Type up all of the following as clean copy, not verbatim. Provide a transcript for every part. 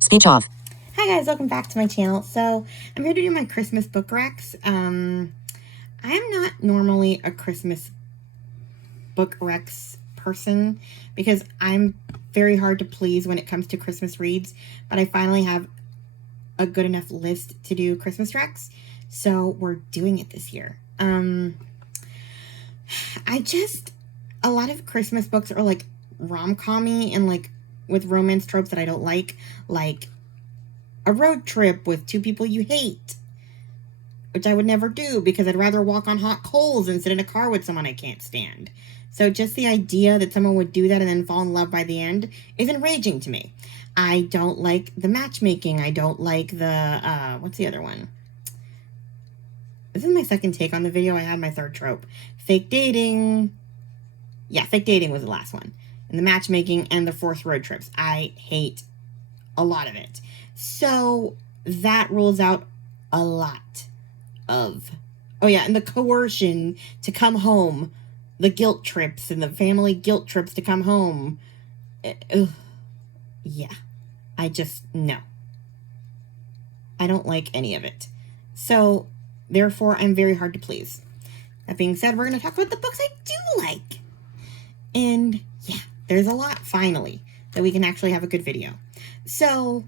Speech off. Hi guys, welcome back to my channel. So I'm here to do my Christmas book recs. I am not normally a Christmas book recs person because I'm very hard to please when it comes to Christmas reads, but I finally have a good enough list to do Christmas recs, so we're doing it this year. A lot of Christmas books are like rom-com-y and like with romance tropes that I don't like a road trip with two people you hate, which I would never do because I'd rather walk on hot coals than sit in a car with someone I can't stand. So just the idea that someone would do that and then fall in love by the end is enraging to me. I don't like the matchmaking. I don't like the, what's the other one? This is my second take on the video. I had my third trope. Fake dating. Yeah, fake dating was the last one. And the matchmaking and the forced road trips. I hate a lot of it. So that rules out a lot of, oh yeah, and the coercion to come home, the guilt trips and the family guilt trips to come home. Yeah, no. I don't like any of it. So therefore, I'm very hard to please. That being said, we're going to talk about the books I do like. And yeah, there's a lot finally that we can actually have a good video. So,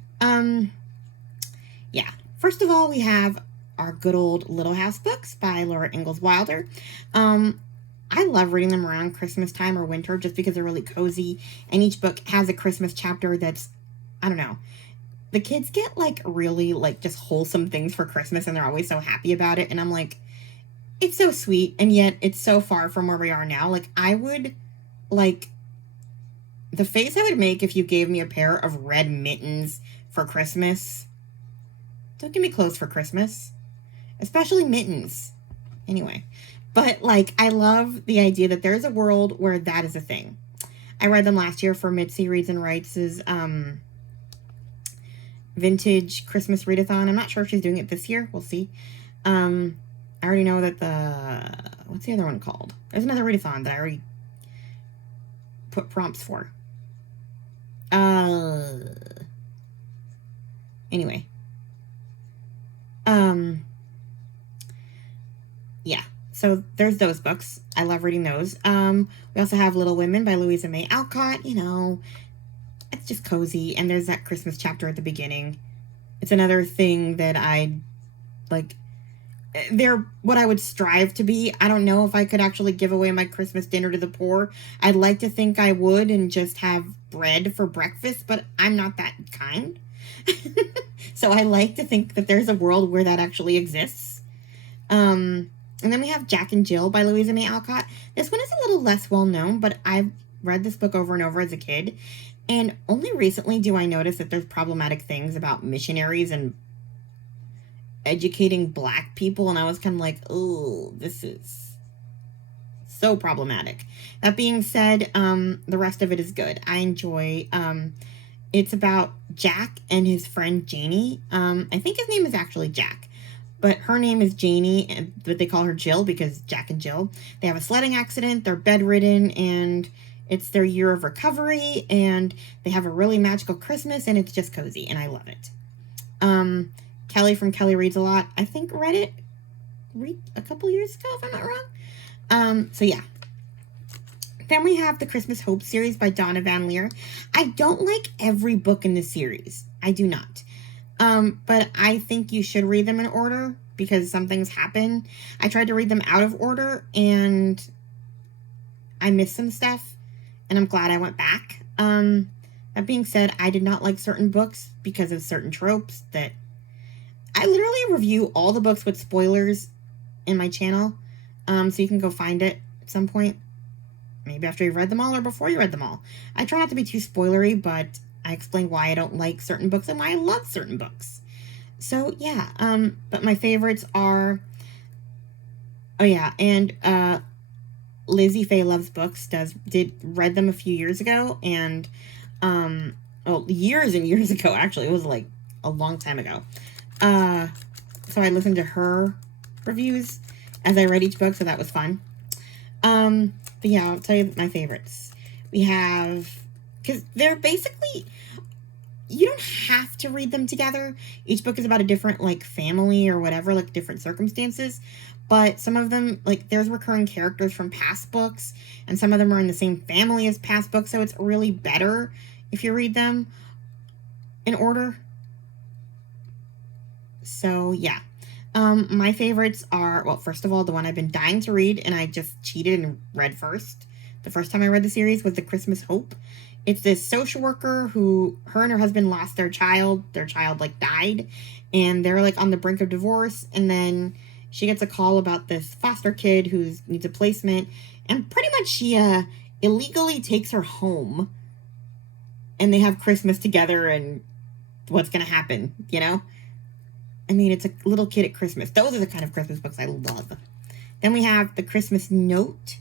yeah. First of all, we have our good old Little House books by Laura Ingalls Wilder. I love reading them around Christmas time or winter just because they're really cozy. And each book has a Christmas chapter that's, I don't know. The kids get like really like just wholesome things for Christmas and they're always so happy about it. And I'm like, it's so sweet. And yet it's so far from where we are now. Like I would like the face I would make if you gave me a pair of red mittens for Christmas. Don't give me clothes for Christmas, especially mittens. Anyway, but like I love the idea that there's a world where that is a thing. I read them last year for Mitzi Reads and Writes' vintage Christmas readathon. I'm not sure if she's doing it this year. We'll see. I already know that what's the other one called? There's another readathon that I already put prompts for. Anyway. Yeah, so there's those books. I love reading those. We also have Little Women by Louisa May Alcott. You know, it's just cozy. And there's that Christmas chapter at the beginning. It's another thing that I like. They're what I would strive to be. I don't know if I could actually give away my Christmas dinner to the poor. I'd like to think I would and just have bread for breakfast, but I'm not that kind. So I like to think that there's a world where that actually exists. And then we have Jack and Jill by Louisa May Alcott. This one is a little less well known, but I've read this book over and over as a kid. And only recently do I notice that there's problematic things about missionaries and educating Black people. And I was kind of like, oh, this is so problematic. That being said, the rest of it is good. I enjoy, it's about Jack and his friend Janie. I think his name is actually Jack, but her name is Janie, but they call her Jill because Jack and Jill. They have a sledding accident, they're bedridden, and it's their year of recovery, and they have a really magical Christmas, and it's just cozy, and I love it. Kelly from Kelly Reads a Lot, I think read it a couple years ago, if I'm not wrong. So yeah. Then we have the Christmas Hope series by Donna Van Leer. I don't like every book in the series. I do not. But I think you should read them in order because some things happen. I tried to read them out of order and I missed some stuff and I'm glad I went back. That being said, I did not like certain books because of certain tropes that I literally review all the books with spoilers in my channel. So you can go find it at some point. Maybe after you've read them all or before you read them all. I try not to be too spoilery, but I explain why I don't like certain books and why I love certain books. So, yeah. But my favorites are... Oh, yeah. And Lizzie Faye Loves Books read them a few years ago. And, years and years ago, actually. It was like a long time ago. So I listened to her reviews as I read each book, so that was fun. But yeah, I'll tell you my favorites. We have, because they're basically, you don't to read them together. Each book is about a different, like, family or whatever, like, different circumstances. But some of them, like, there's recurring characters from past books, and some of them are in the same family as past books, so it's really better if you read them in order. So, yeah. My favorites are, well, first of all, the one I've been dying to read, and I just cheated and read first. The first time I read the series was The Christmas Hope. It's this social worker who, her and her husband lost their child. Their child, like, died, and they're, like, on the brink of divorce, and then she gets a call about this foster kid who needs a placement, and pretty much she, illegally takes her home, and they have Christmas together, and what's gonna happen, you know? I mean, it's a little kid at Christmas. Those are the kind of Christmas books I love. Then we have The Christmas Note.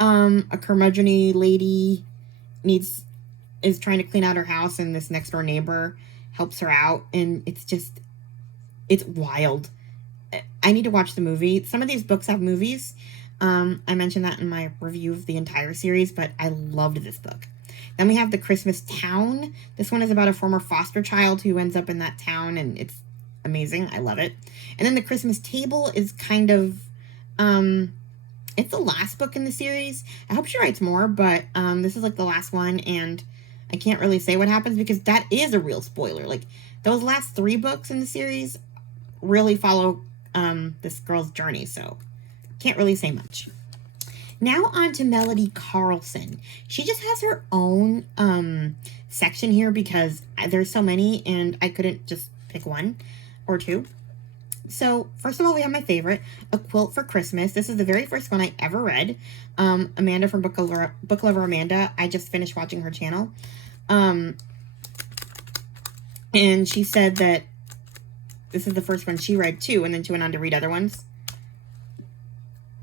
A curmudgeon lady is trying to clean out her house, and this next door neighbor helps her out, and it's wild. I need to watch the movie. Some of these books have movies. I mentioned that in my review of the entire series, but I loved this book. Then we have The Christmas Town. This one is about a former foster child who ends up in that town, and it's amazing. I love it. And then The Christmas Table is kind of, it's the last book in the series. I hope she writes more, but this is like the last one, and I can't really say what happens because that is a real spoiler. Like, those last 3 books in the series really follow this girl's journey, so can't really say much. Now on to Melody Carlson. She just has her own section here because there's so many, and I couldn't just pick one or two. So, first of all, we have my favorite, A Quilt for Christmas. This is the very first one I ever read. Amanda from Book Lover Amanda. I just finished watching her channel. And she said that this is the first one she read too, and then she went on to read other ones.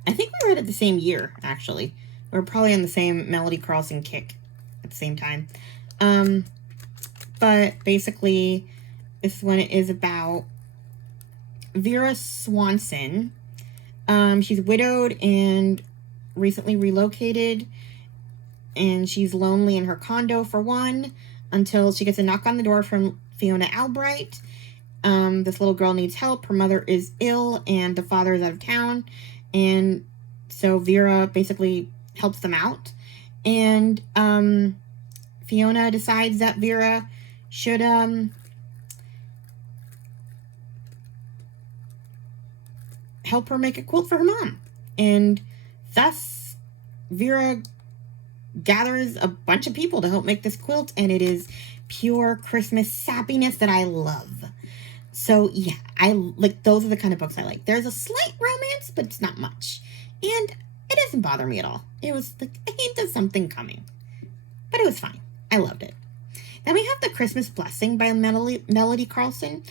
I think we read it the same year, actually. We were probably on the same Melody Carlson kick at the same time. But basically, this one is about Vera Swanson. She's widowed and recently relocated, and she's lonely in her condo for one, until she gets a knock on the door from Fiona Albright. This little girl needs help. Her mother is ill, and the father is out of town, and so Vera basically helps them out. And Fiona decides that Vera should help her make a quilt for her mom. And thus, Vera gathers a bunch of people to help make this quilt, and it is pure Christmas sappiness that I love. So, yeah, those are the kind of books I like. There's a slight romance, but it's not much. And it doesn't bother me at all. It was like a hint of something coming. But it was fine. I loved it. Then we have The Christmas Blessing by Melody Carlson.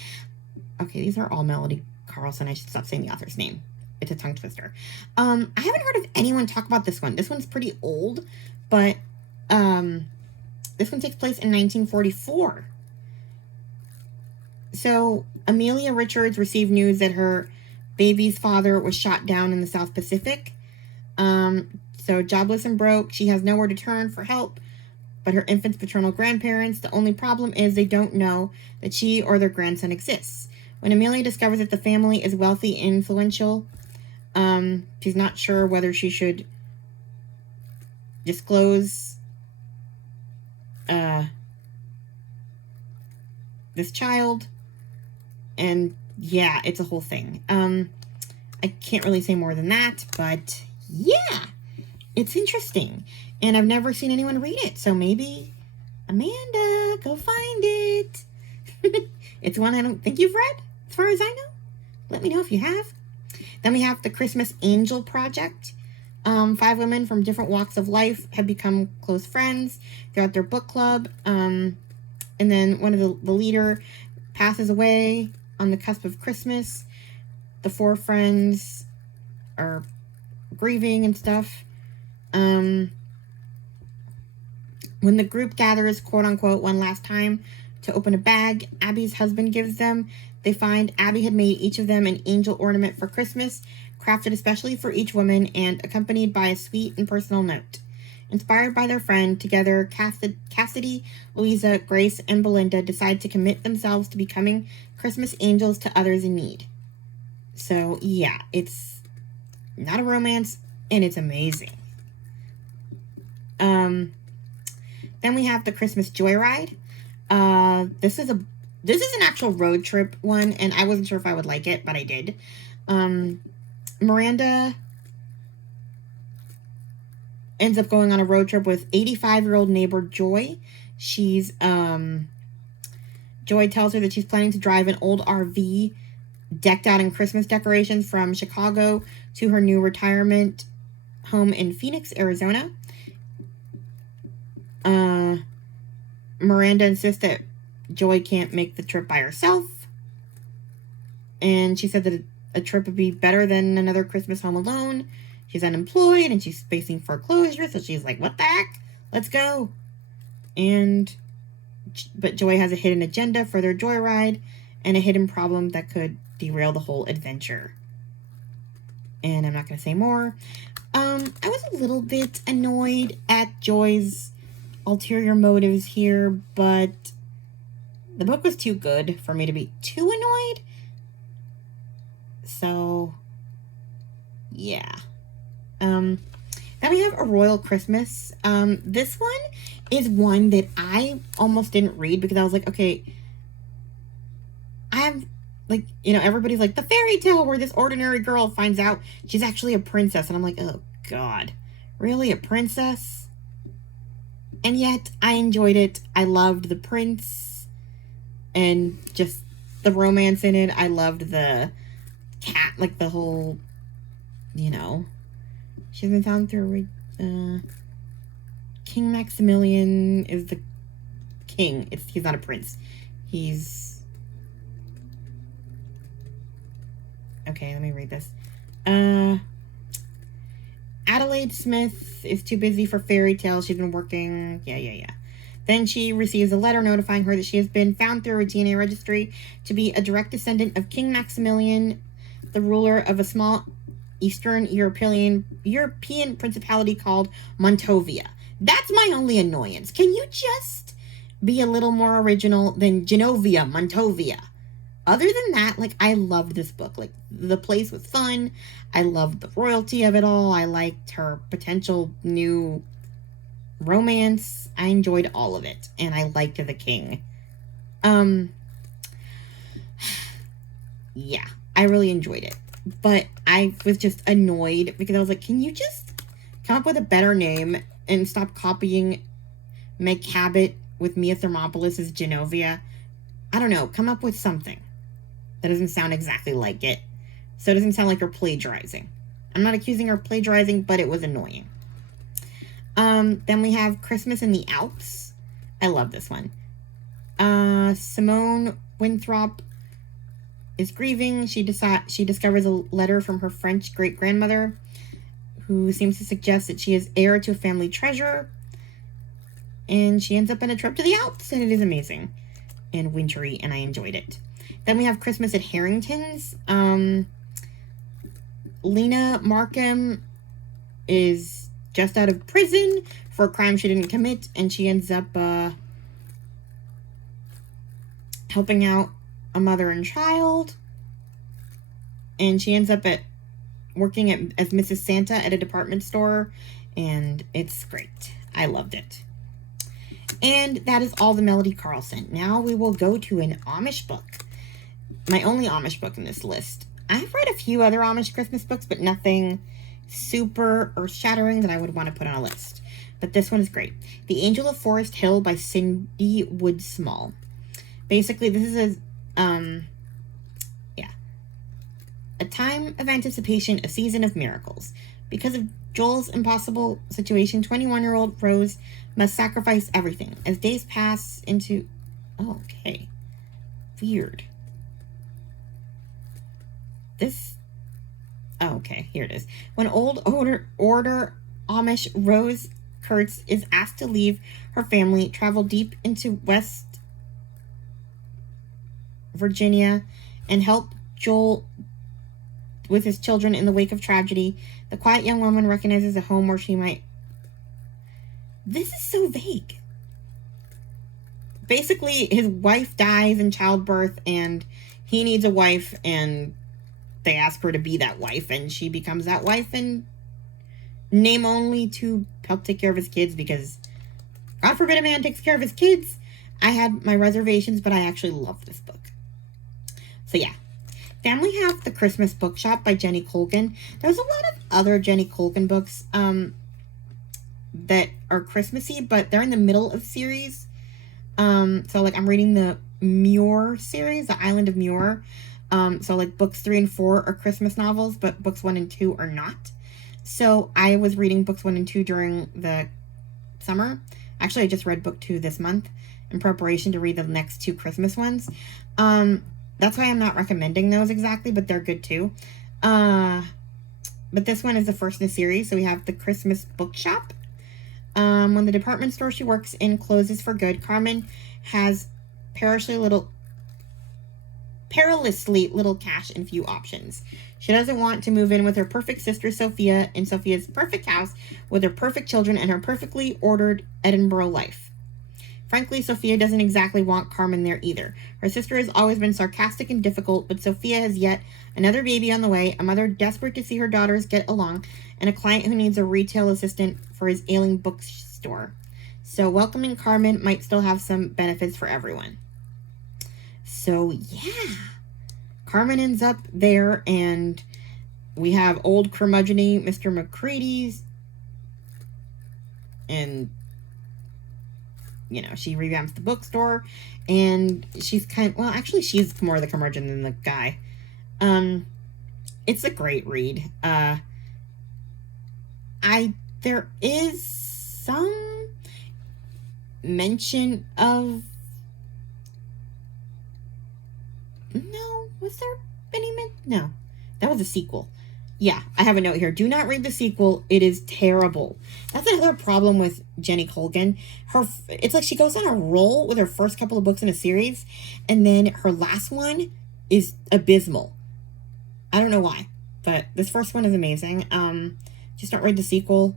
Okay, these are all Melody Carlson. I should stop saying the author's name. It's a tongue twister. I haven't heard of anyone talk about this one. This one's pretty old, but this one takes place in 1944. So Amelia Richards received news that her baby's father was shot down in the South Pacific. So jobless and broke, she has nowhere to turn for help but her infant's paternal grandparents. The only problem is they don't know that she or their grandson exists. When Amelia discovers that the family is wealthy and influential, she's not sure whether she should disclose this child. And yeah, it's a whole thing. I can't really say more than that, but yeah, it's interesting. And I've never seen anyone read it, so maybe, Amanda, go find it. It's one I don't think you've read, as far as I know. Let me know if you have. Then we have The Christmas Angel Project. 5 women from different walks of life have become close friends. They're at their book club. And then one of the leader passes away on the cusp of Christmas. The 4 friends are grieving and stuff. When the group gathers, quote unquote, one last time to open a bag Abby's husband gives them, they find Abby had made each of them an angel ornament for Christmas, crafted especially for each woman and accompanied by a sweet and personal note. Inspired by their friend, together Cassidy, Louisa, Grace, and Belinda decide to commit themselves to becoming Christmas angels to others in need. So, yeah, it's not a romance, and it's amazing. Then we have the Christmas Joyride. This is an actual road trip one, and I wasn't sure if I would like it, but I did. Miranda ends up going on a road trip with 85-year-old neighbor Joy. Joy tells her that she's planning to drive an old RV decked out in Christmas decorations from Chicago to her new retirement home in Phoenix, Arizona. Miranda insists that Joy can't make the trip by herself. And she said that a trip would be better than another Christmas home alone. She's unemployed and she's facing foreclosure. So she's like, what the heck? Let's go. But Joy has a hidden agenda for their joyride and a hidden problem that could derail the whole adventure. And I'm not going to say more. I was a little bit annoyed at Joy's ulterior motives here, but the book was too good for me to be too annoyed. So, yeah. Then we have A Royal Christmas. This one is one that I almost didn't read because I was like, okay, everybody's like, the fairy tale where this ordinary girl finds out she's actually a princess. And I'm like, oh, God. Really? A princess? And yet, I enjoyed it. I loved the prince and just the romance in it. I loved the cat, like the whole, she's been found through King Maximilian is the king. He's not a prince. He's... Okay, let me read this. Adelaide Smith is too busy for fairy tales. She's been working... Yeah. Then she receives a letter notifying her that she has been found through a DNA registry to be a direct descendant of King Maximilian, the ruler of a small Eastern European principality called Montovia. That's my only annoyance. Can you just be a little more original than Genovia, Montovia? Other than that, I loved this book. The place was fun. I loved the royalty of it all. I liked her potential new romance. I enjoyed all of it. And I liked the king. Yeah, I really enjoyed it. But I was just annoyed because I was like, can you just come up with a better name and stop copying Meg Cabot with Mia Thermopolis' Genovia? I don't know. Come up with something that doesn't sound exactly like it. So it doesn't sound like you're plagiarizing. I'm not accusing her of plagiarizing, but it was annoying. Then we have Christmas in the Alps. I love this one. Simone Winthrop is grieving. She discovers a letter from her French great-grandmother who seems to suggest that she is heir to a family treasure. And she ends up on a trip to the Alps, and it is amazing and wintry, and I enjoyed it. Then we have Christmas at Harrington's. Lena Markham is just out of prison for a crime she didn't commit, and she ends up helping out a mother and child. And she ends up working as Mrs. Santa at a department store, and it's great. I loved it. And that is all the Melody Carlson. Now we will go to an Amish book. My only Amish book in this list. I've read a few other Amish Christmas books, but nothing super earth-shattering that I would want to put on a list. But this one is great. The Angel of Forest Hill by Cindy Wood Small. Basically, this is a time of anticipation, a season of miracles. Because of Joel's impossible situation, 21-year-old Rose must sacrifice everything. As days pass into... Oh, okay. Weird. This... Oh, okay. Here it is. When old order Amish Rose Kurtz is asked to leave her family, travel deep into West Virginia, and help Joel with his children in the wake of tragedy, the quiet young woman recognizes a home where she might This is so vague. Basically, his wife dies in childbirth, and he needs a wife, and they ask her to be that wife, and she becomes that wife, and name only to help take care of his kids, because God forbid a man takes care of his kids. I had my reservations, but I actually love this book. So yeah. Then we have The Christmas Bookshop by Jenny Colgan. There's a lot of other Jenny Colgan books that are Christmassy, but they're in the middle of series. So like I'm reading the Muir series, the Island of Muir. So like books 3 and 4 are Christmas novels, but books 1 and 2 are not. So I was reading books 1 and 2 during the summer. Actually, I just read book 2 this month in preparation to read the next 2 Christmas ones. That's why I'm not recommending those exactly, but they're good too. But this one is the first in the series. So we have The Christmas Bookshop. When the department store she works in closes for good, Carmen has perilously little cash and few options. She doesn't want to move in with her perfect sister Sophia in Sophia's perfect house with her perfect children and her perfectly ordered Edinburgh life. Frankly, Sophia doesn't exactly want Carmen there either. Her sister has always been sarcastic and difficult, but Sophia has yet another baby on the way, a mother desperate to see her daughters get along, and a client who needs a retail assistant for his ailing bookstore. So welcoming Carmen might still have some benefits for everyone. So yeah, Carmen ends up there, and we have old curmudgeon Mr. McCready's, and you know, she revamps the bookstore, and she's she's more the curmudgeon than the guy. It's a great read. There is some mention of, was there any no, that was a sequel. Yeah, I have a note here. Do not read the sequel. It is terrible. That's another problem with Jenny Colgan. It's like she goes on a roll with her first couple of books in a series, and then her last one is abysmal. I don't know why, but this first one is amazing. Just don't read the sequel.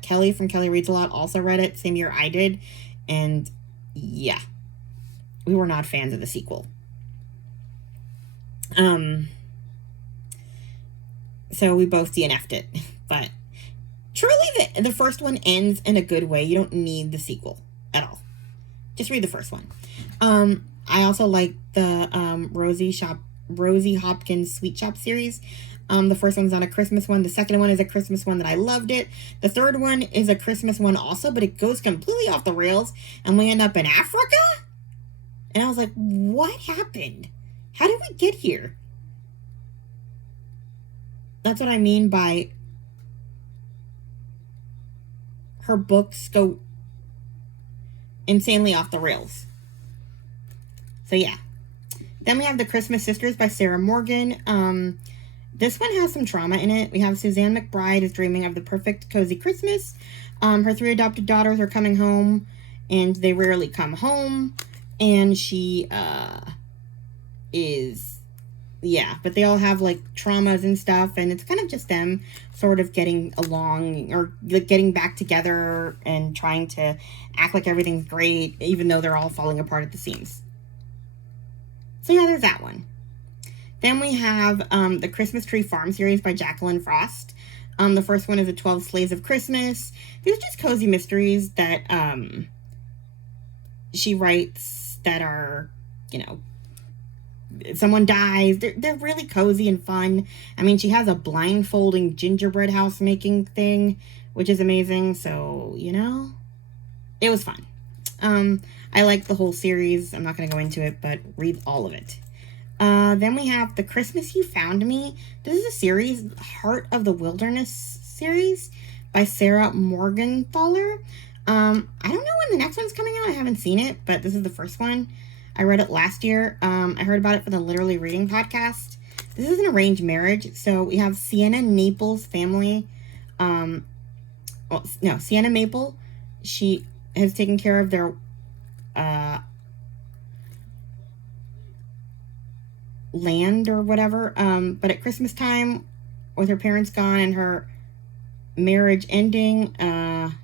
Kelly from Kelly Reads a Lot also read it same year I did, and yeah, we were not fans of the sequel. So we both DNF'd it, but truly the first one ends in a good way. You don't need the sequel at all. Just read the first one. I also like the Rosie Hopkins Sweet Shop series. The first one's on a Christmas one. The second one is a Christmas one that I loved it. The third one is a Christmas one also, but it goes completely off the rails, and we end up in Africa? And I was like, what happened? How did we get here? That's what I mean by her books go insanely off the rails. So yeah. Then we have The Christmas Sisters by Sarah Morgan. This one has some trauma in it. We have Suzanne McBride is dreaming of the perfect cozy Christmas. Her 3 adopted daughters are coming home, and they rarely come home. And she but they all have like traumas and stuff, and it's kind of just them sort of getting along or getting back together and trying to act like everything's great, even though they're all falling apart at the seams. So yeah, there's that one. Then we have the Christmas Tree Farm series by Jacqueline Frost. The first one is The 12 Slaves of Christmas. These are just cozy mysteries that she writes that are, someone dies. They're really cozy and fun. I mean, she has a blindfolding gingerbread house making thing, which is amazing. So, it was fun. I like the whole series. I'm not going to go into it, but read all of it. Then we have The Christmas You Found Me. This is a series, Heart of the Wilderness series by Sarah Morgenthaler. I don't know when the next one's coming out. I haven't seen it, but this is the first one. I read it last year. I heard about it from the Literally Reading podcast. This is an arranged marriage. So we have Sienna Naples' family. Sienna Maple. She has taken care of their land or whatever. But at Christmas time, with her parents gone and her marriage ending,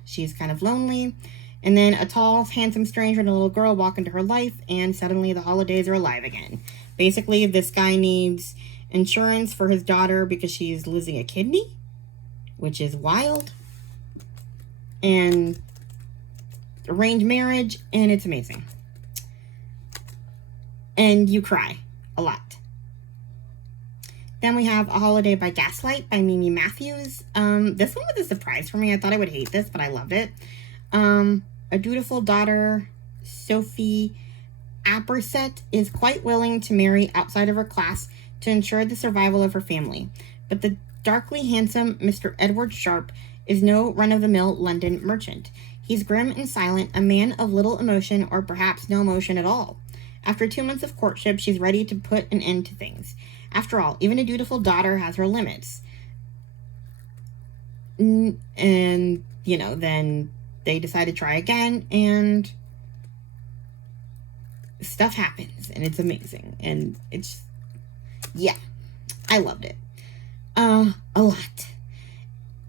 she's kind of lonely. And then a tall, handsome stranger and a little girl walk into her life, and suddenly the holidays are alive again. Basically, this guy needs insurance for his daughter because she's losing a kidney, which is wild. And arranged marriage, and it's amazing. And you cry a lot. Then we have A Holiday by Gaslight by Mimi Matthews. This one was a surprise for me. I thought I would hate this, but I loved it. A dutiful daughter, Sophie Apperset, is quite willing to marry outside of her class to ensure the survival of her family. But the darkly handsome Mr. Edward Sharp is no run-of-the-mill London merchant. He's grim and silent, a man of little emotion or perhaps no emotion at all. After 2 months of courtship, she's ready to put an end to things. After all, even a dutiful daughter has her limits. And, then they decide to try again, and stuff happens, and it's amazing. And it's, yeah, I loved it. A lot.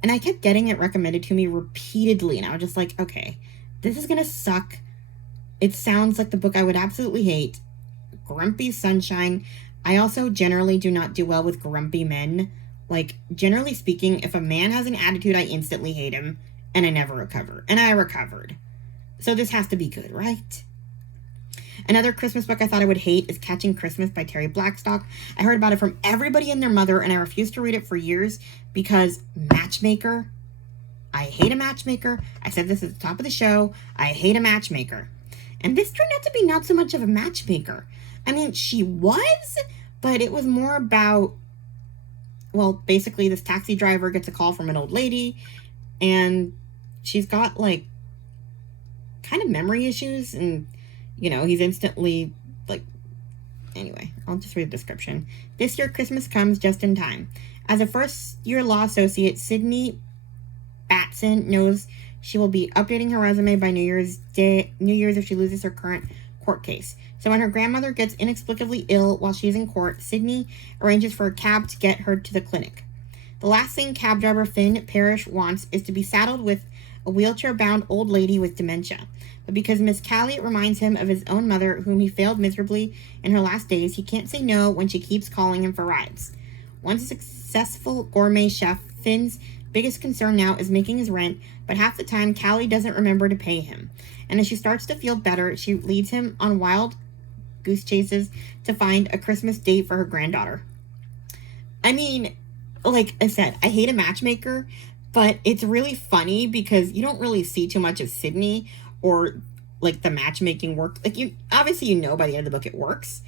And I kept getting it recommended to me repeatedly, and I was just like, okay, this is gonna suck. It sounds like the book I would absolutely hate. Grumpy Sunshine. I also generally do not do well with grumpy men. Like, generally speaking, if a man has an attitude, I instantly hate him, and I never recover. And I recovered. So this has to be good, right? Another Christmas book I thought I would hate is Catching Christmas by Terry Blackstock. I heard about it from everybody and their mother, and I refused to read it for years because matchmaker. I hate a matchmaker. I said this at the top of the show. I hate a matchmaker. And this turned out to be not so much of a matchmaker. I mean, she was, but it was more about, well, basically this taxi driver gets a call from an old lady, and she's got, like, kind of memory issues, and, he's instantly, like, anyway, I'll just read the description. This year, Christmas comes just in time. As a first-year law associate, Sydney Batson knows she will be updating her resume by New Year's if she loses her current court case. So when her grandmother gets inexplicably ill while she's in court, Sydney arranges for a cab to get her to the clinic. The last thing cab driver Finn Parrish wants is to be saddled with a wheelchair-bound old lady with dementia. But because Miss Callie reminds him of his own mother, whom he failed miserably in her last days, he can't say no when she keeps calling him for rides. Once a successful gourmet chef, Finn's biggest concern now is making his rent, but half the time Callie doesn't remember to pay him. And as she starts to feel better, she leads him on wild goose chases to find a Christmas date for her granddaughter. I mean, like I said, I hate a matchmaker, but it's really funny because you don't really see too much of Sydney or, like, the matchmaking work. Like, obviously by the end of the book it works,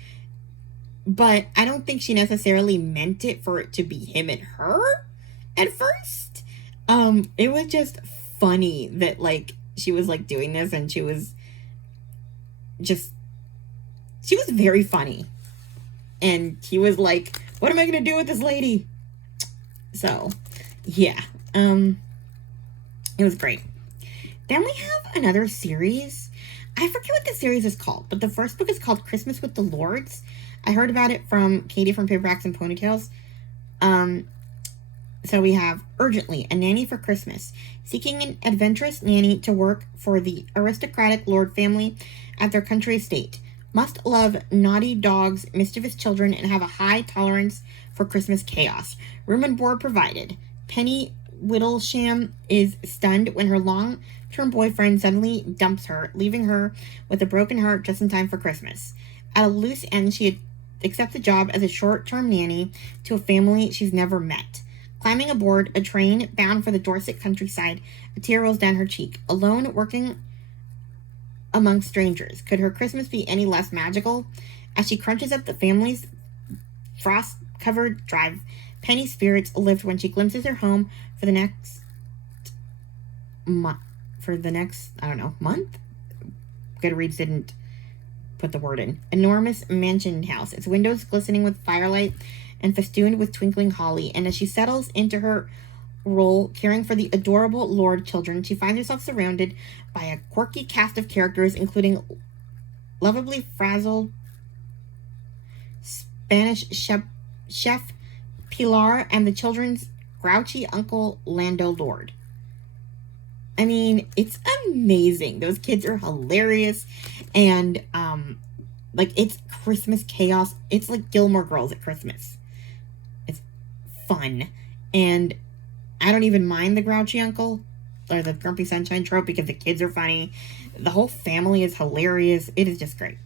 but I don't think she necessarily meant it for it to be him and her at first. It was just funny that, like, she was, like, doing this, and she was very funny. And he was like, what am I going to do with this lady? So, yeah. It was great. Then we have another series. I forget what the series is called, but the first book is called Christmas with the Lords. I heard about it from Katie from Paperbacks and Ponytails. So we have Urgently, a Nanny for Christmas. Seeking an adventurous nanny to work for the aristocratic Lord family at their country estate. Must love naughty dogs, mischievous children, and have a high tolerance for Christmas chaos. Room and board provided. Penny Whittlesham is stunned when her long-term boyfriend suddenly dumps her, leaving her with a broken heart just in time for Christmas. At a loose end, she accepts a job as a short-term nanny to a family she's never met. Climbing aboard a train bound for the Dorset countryside, a tear rolls down her cheek. Alone, working among strangers. Could her Christmas be any less magical? As she crunches up the family's frost-covered drive, Penny's spirits lift when she glimpses her home for the next month. Month? Goodreads didn't put the word in. Enormous mansion house, its windows glistening with firelight and festooned with twinkling holly. And as she settles into her role caring for the adorable Lord children, she finds herself surrounded by a quirky cast of characters, including lovably frazzled Spanish chef Pilar and the children's grouchy Uncle Lando Lord. I mean, it's amazing. Those kids are hilarious. And, like, it's Christmas chaos. It's like Gilmore Girls at Christmas. It's fun. And I don't even mind the grouchy uncle or the grumpy sunshine trope because the kids are funny. The whole family is hilarious. It is just great.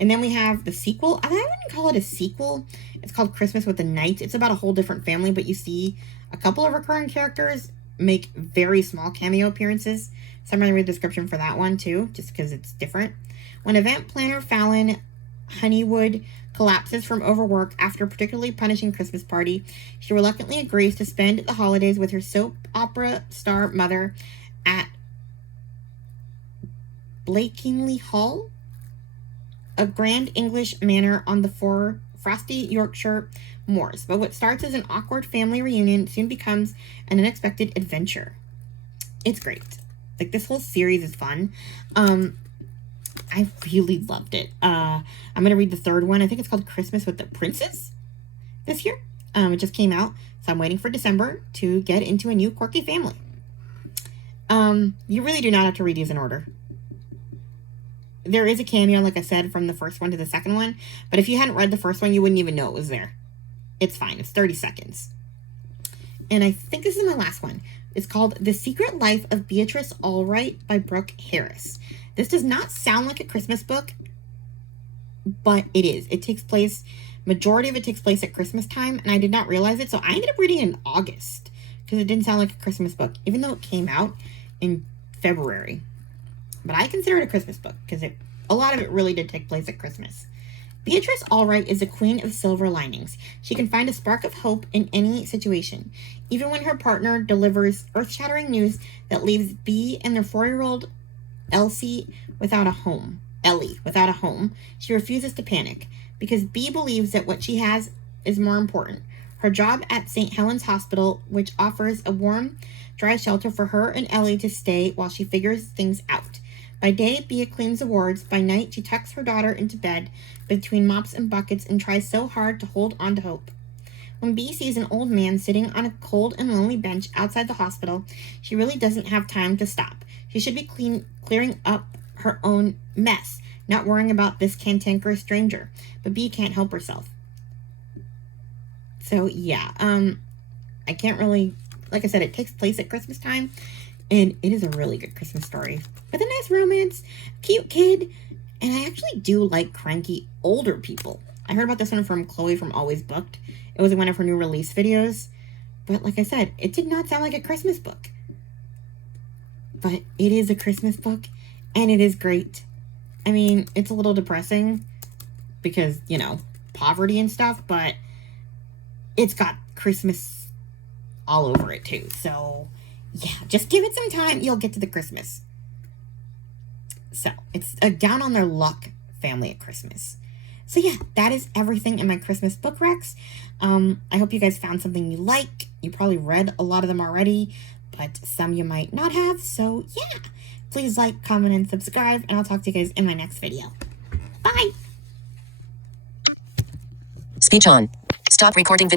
And then we have the sequel. I wouldn't call it a sequel. It's called Christmas with the Knights. It's about a whole different family, but you see a couple of recurring characters make very small cameo appearances. So I'm going to read the description for that one too, just because it's different. When event planner Fallon Honeywood collapses from overwork after a particularly punishing Christmas party, she reluctantly agrees to spend the holidays with her soap opera star mother at Blakeney Hall, a grand English manor on the frosty Yorkshire moors. But what starts as an awkward family reunion soon becomes an unexpected adventure. It's great. Like, this whole series is fun. I really loved it. I'm going to read the third one. I think it's called Christmas with the Princes this year. It just came out, so I'm waiting for December to get into a new quirky family. You really do not have to read these in order. There is a cameo, like I said, from the first one to the second one, but if you hadn't read the first one, you wouldn't even know it was there. It's fine. It's 30 seconds. And I think this is my last one. It's called The Secret Life of Beatrice Allwright by Brooke Harris. This does not sound like a Christmas book, but it is. It takes place, majority of it takes place at Christmas time, and I did not realize it, so I ended up reading it in August, because it didn't sound like a Christmas book, even though it came out in February. But I consider it a Christmas book, because a lot of it really did take place at Christmas. Beatrice Allwright is the queen of silver linings. She can find a spark of hope in any situation, even when her partner delivers earth-shattering news that leaves Bee and their 4-year-old Ellie without a home. She refuses to panic, because Bee believes that what she has is more important. Her job at St. Helens Hospital, which offers a warm, dry shelter for her and Ellie to stay while she figures things out. By day, Bea cleans the wards. By night, she tucks her daughter into bed between mops and buckets and tries so hard to hold on to hope. When Bea sees an old man sitting on a cold and lonely bench outside the hospital, she really doesn't have time to stop. She should be clearing up her own mess, not worrying about this cantankerous stranger. But Bea can't help herself. So, yeah, I can't really, like I said, it takes place at Christmas time, and it is a really good Christmas story with a nice romance, cute kid, and I actually do like cranky older people. I heard about this one from Chloe from Always Booked. It was in one of her new release videos, but like I said, it did not sound like a Christmas book. But it is a Christmas book, and it is great. I mean, it's a little depressing because, you know, poverty and stuff, but it's got Christmas all over it too. So, yeah, just give it some time. You'll get to the Christmas. So, it's a down on their luck family at Christmas. So, yeah, that is everything in my Christmas book recs. I hope you guys found something you like. You probably read a lot of them already, but some you might not have. So, yeah, please like, comment, and subscribe, and I'll talk to you guys in my next video. Bye! Speech on. Stop recording video.